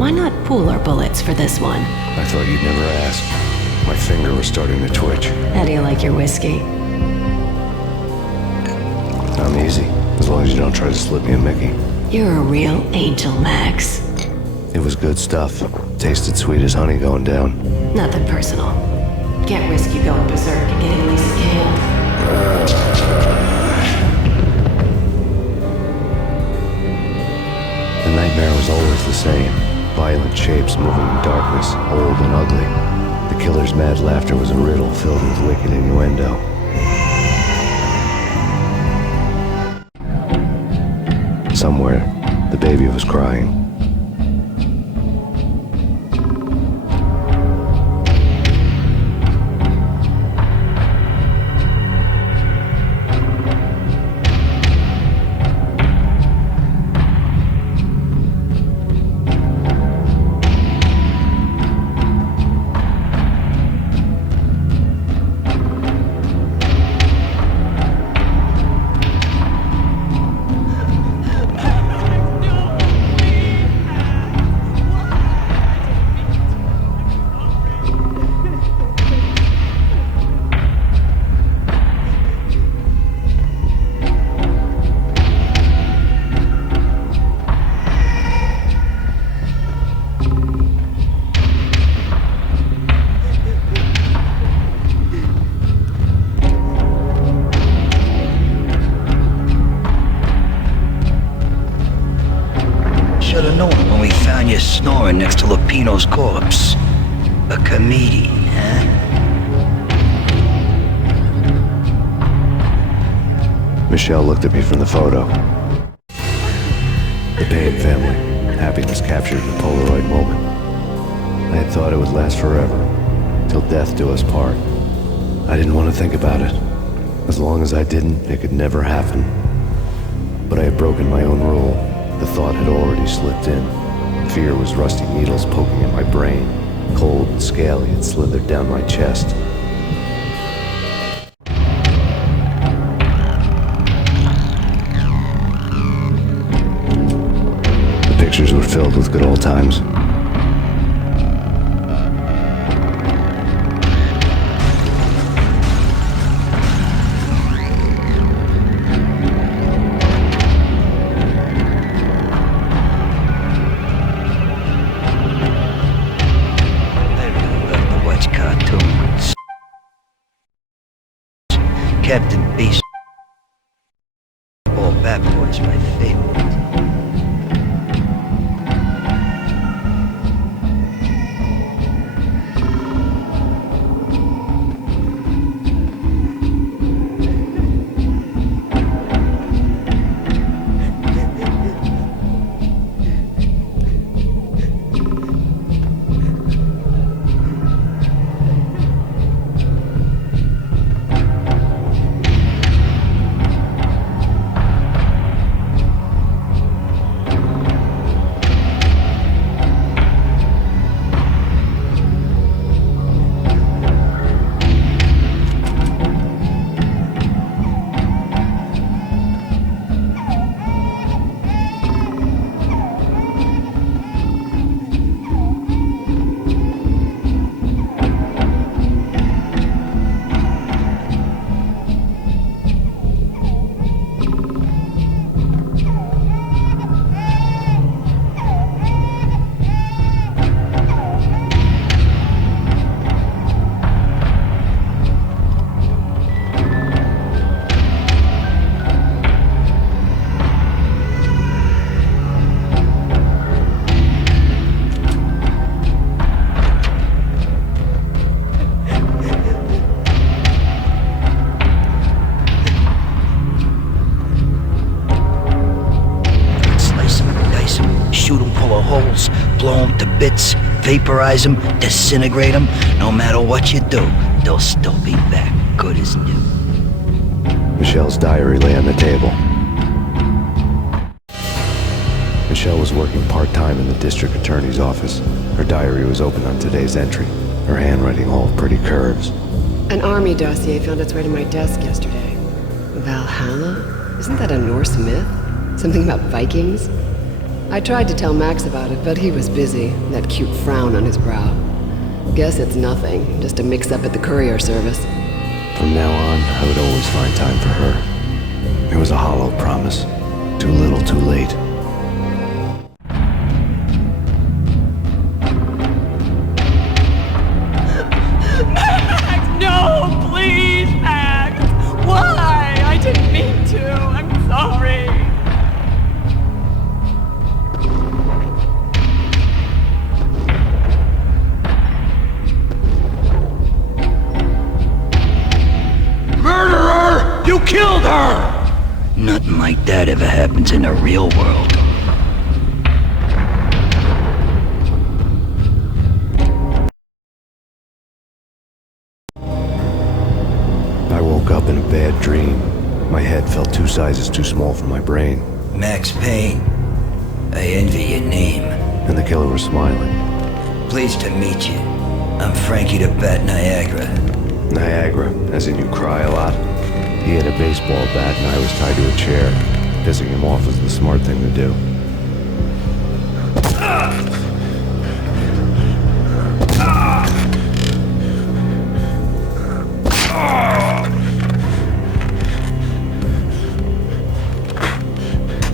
Why not pool our bullets for this one? I thought you'd never ask. My finger was starting to twitch. How do you like your whiskey? I'm easy, as long as you don't try to slip me a Mickey. You're a real angel, Max. It was good stuff. Tasted sweet as honey going down. Nothing personal. Can't risk you going berserk and getting Lisa killed. The nightmare was always the same. Violent shapes moving in darkness, old and ugly. The killer's mad laughter was a riddle filled with wicked innuendo. Somewhere, the baby was crying. Should've known when we found you snoring next to Lupino's corpse. A comedian, huh? Michelle looked at me from the photo. The Payne family. Happiness captured in a Polaroid moment. I had thought it would last forever, till death do us part. I didn't want to think about it. As long as I didn't, it could never happen. But I had broken my own rule. The thought had already slipped in. Fear was rusty needles poking at my brain. Cold and scaly, it slithered down my chest. The pictures were filled with good old times. Captain Beast. Oh, Bad Boy's my favorite. Holes, blow them to bits, vaporize them, disintegrate them. No matter what you do, they'll still be back, good as new. Michelle's diary lay on the table. Michelle was working part-time in the district attorney's office. Her diary was open on today's entry, her handwriting all pretty curves. An army dossier found its way to my desk yesterday. Valhalla? Isn't that a Norse myth? Something about Vikings? I tried to tell Max about it, but he was busy, that cute frown on his brow. Guess it's nothing, just a mix-up at the courier service. From now on, I would always find time for her. It was a hollow promise. Too little, too late. Max, no, please, Max. Why? I didn't mean to. I'm sorry. Murderer! You killed her! Nothing like that ever happens in the real world. I woke up in a bad dream. My head felt 2 sizes too small for my brain. Max Payne. I envy your name. And the killer was smiling. Pleased to meet you. I'm Frankie the Bat Niagara. Niagara, as in you cry a lot. He had a baseball bat and I was tied to a chair. Pissing him off was the smart thing to do.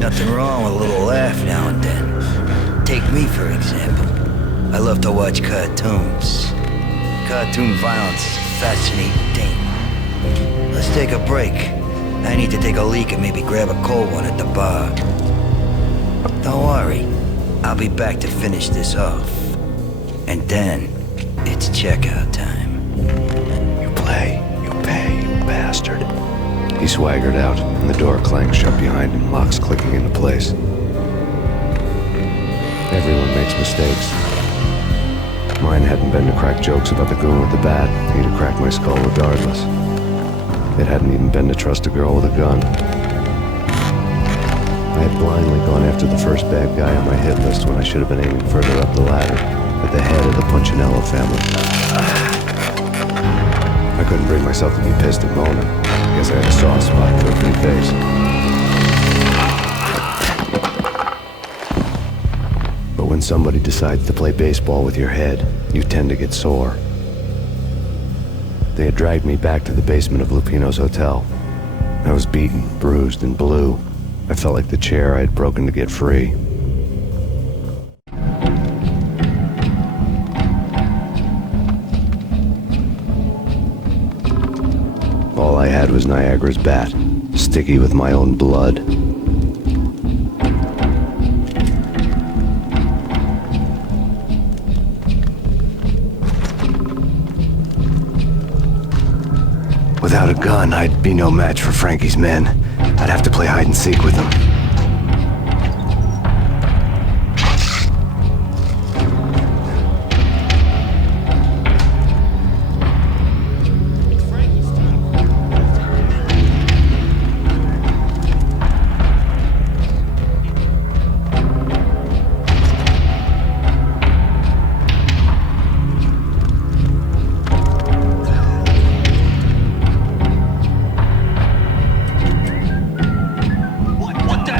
Nothing wrong with a little laugh now and then. Take me, for example. I love to watch cartoons. Cartoon violence is a fascinating thing. Let's take a break. I need to take a leak and maybe grab a cold one at the bar. Don't worry. I'll be back to finish this off. And then, it's checkout time. You play, you pay, you bastard. He swaggered out, and the door clanged shut behind him, locks clicking into place. Everyone makes mistakes. Mine hadn't been to crack jokes about the goon with the bat. He'd have cracked my skull regardless. It hadn't even been to trust a girl with a gun. I had blindly gone after the first bad guy on my hit list when I should have been aiming further up the ladder, at the head of the Punchinello family. I couldn't bring myself to be pissed at Mona. Guess I had a soft spot for her pretty face. But when somebody decides to play baseball with your head, you tend to get sore. They had dragged me back to the basement of Lupino's hotel. I was beaten, bruised, and blue. I felt like the chair I had broken to get free. All I had was Niagara's bat, sticky with my own blood. Without a gun, I'd be no match for Frankie's men. I'd have to play hide and seek with them. What the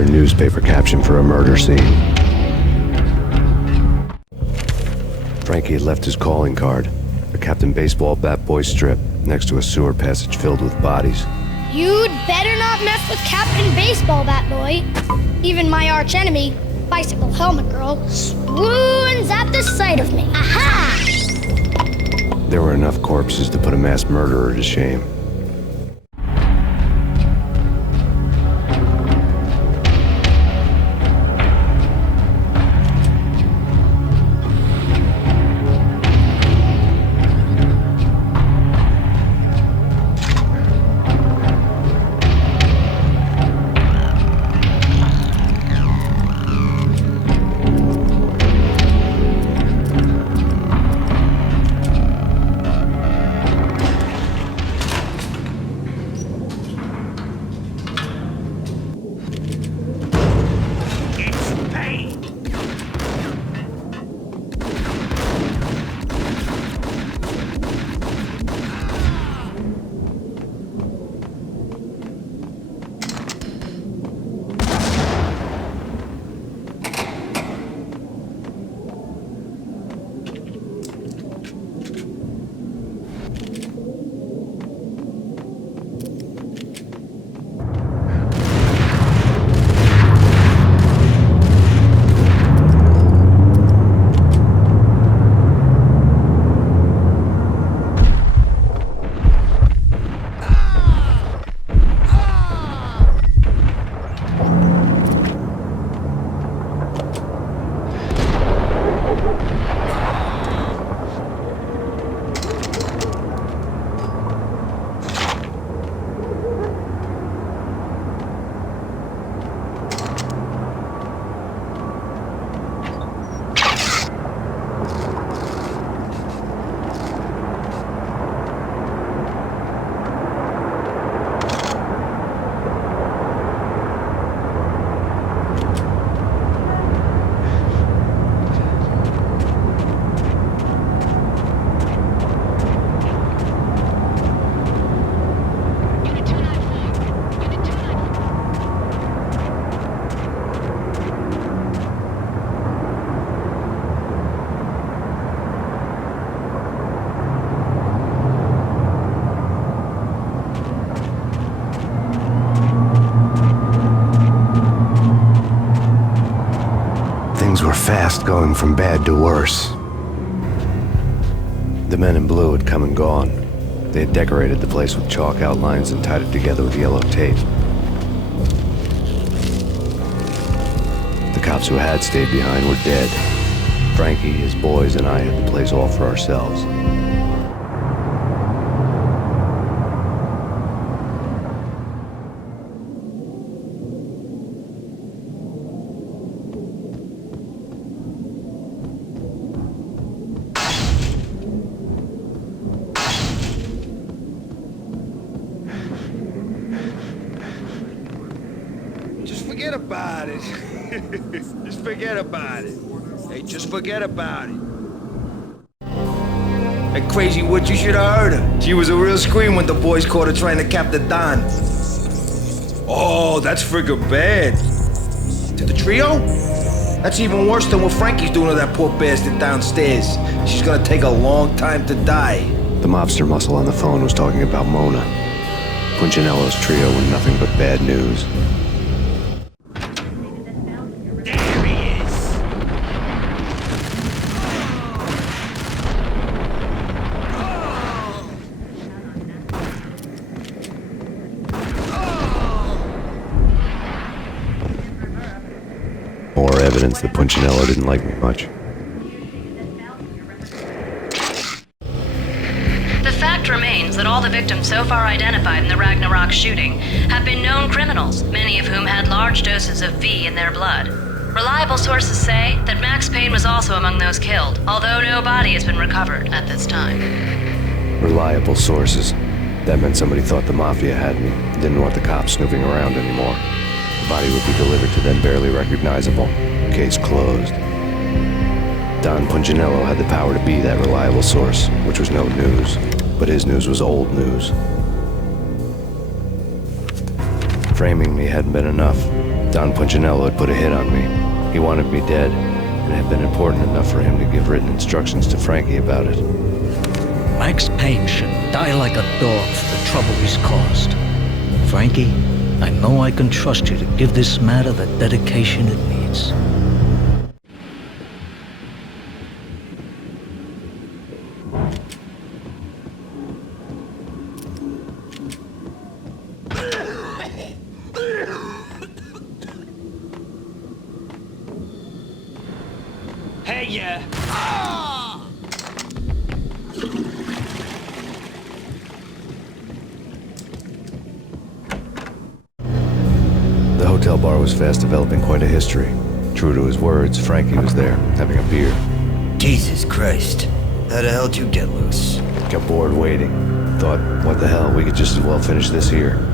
another newspaper caption for a murder scene. Frankie had left his calling card, a Captain Baseball bat boy strip, next to a sewer passage filled with bodies. You'd better not mess with Captain Baseball Bat Boy. Even my archenemy, Bicycle Helmet Girl, swoons at the sight of me. Aha! There were enough corpses to put a mass murderer to shame. It's Payne. Things were fast going from bad to worse. The men in blue had come and gone. They had decorated the place with chalk outlines and tied it together with yellow tape. The cops who had stayed behind were dead. Frankie, his boys, and I had the place all for ourselves. Forget about it. Just forget about it. Hey, just forget about it. That crazy witch, you should have heard her. She was a real scream when the boys caught her trying to cap the Don. Oh, that's friggin' bad. To the trio? That's even worse than what Frankie's doing to that poor bastard downstairs. She's gonna take a long time to die. The mobster muscle on the phone was talking about Mona. Punchinello's trio were nothing but bad news. There he is. More evidence that Punchinello didn't like me much. The fact remains that all the victims so far identified in the Ragnarok shooting have been known criminals, many of whom had large doses of V in their blood. Reliable sources say that Max Payne was also among those killed, although no body has been recovered at this time. Reliable sources. That meant somebody thought the Mafia had me, didn't want the cops snooping around anymore. The body would be delivered to them barely recognizable. Case closed. Don Punchinello had the power to be that reliable source, which was no news. But his news was old news. Framing me hadn't been enough. Don Punchinello had put a hit on me. He wanted me dead, and it had been important enough for him to give written instructions to Frankie about it. Max Payne should die like a dog for the trouble he's caused. Frankie, I know I can trust you to give this matter the dedication it needs. Hey, yeah. The hotel bar was fast developing quite a history. True to his words, Frankie was there, having a beer. Jesus Christ. How the hell'd you get loose? Got bored waiting. Thought, what the hell, we could just as well finish this here.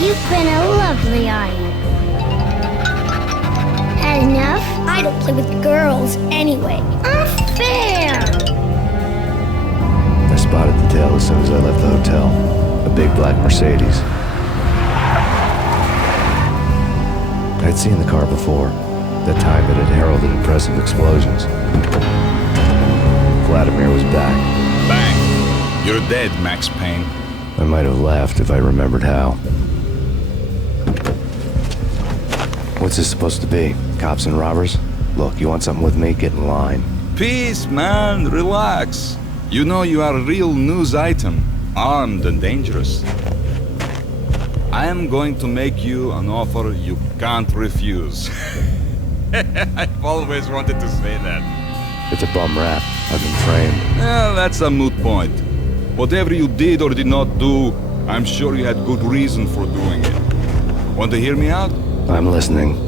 You've been a lovely audience. Had enough? I don't play with girls anyway. Unfair! I spotted the tail as soon as I left the hotel. A big black Mercedes. I'd seen the car before. That time it had heralded impressive explosions. Vladimir was back. Bang! You're dead, Max Payne. I might have laughed if I remembered how. What's this supposed to be? Cops and robbers? Look, you want something with me? Get in line. Peace, man. Relax. You know you are a real news item. Armed and dangerous. I am going to make you an offer you can't refuse. I've always wanted to say that. It's a bum rap. I've been framed. Well, that's a moot point. Whatever you did or did not do, I'm sure you had good reason for doing it. Want to hear me out? I'm listening.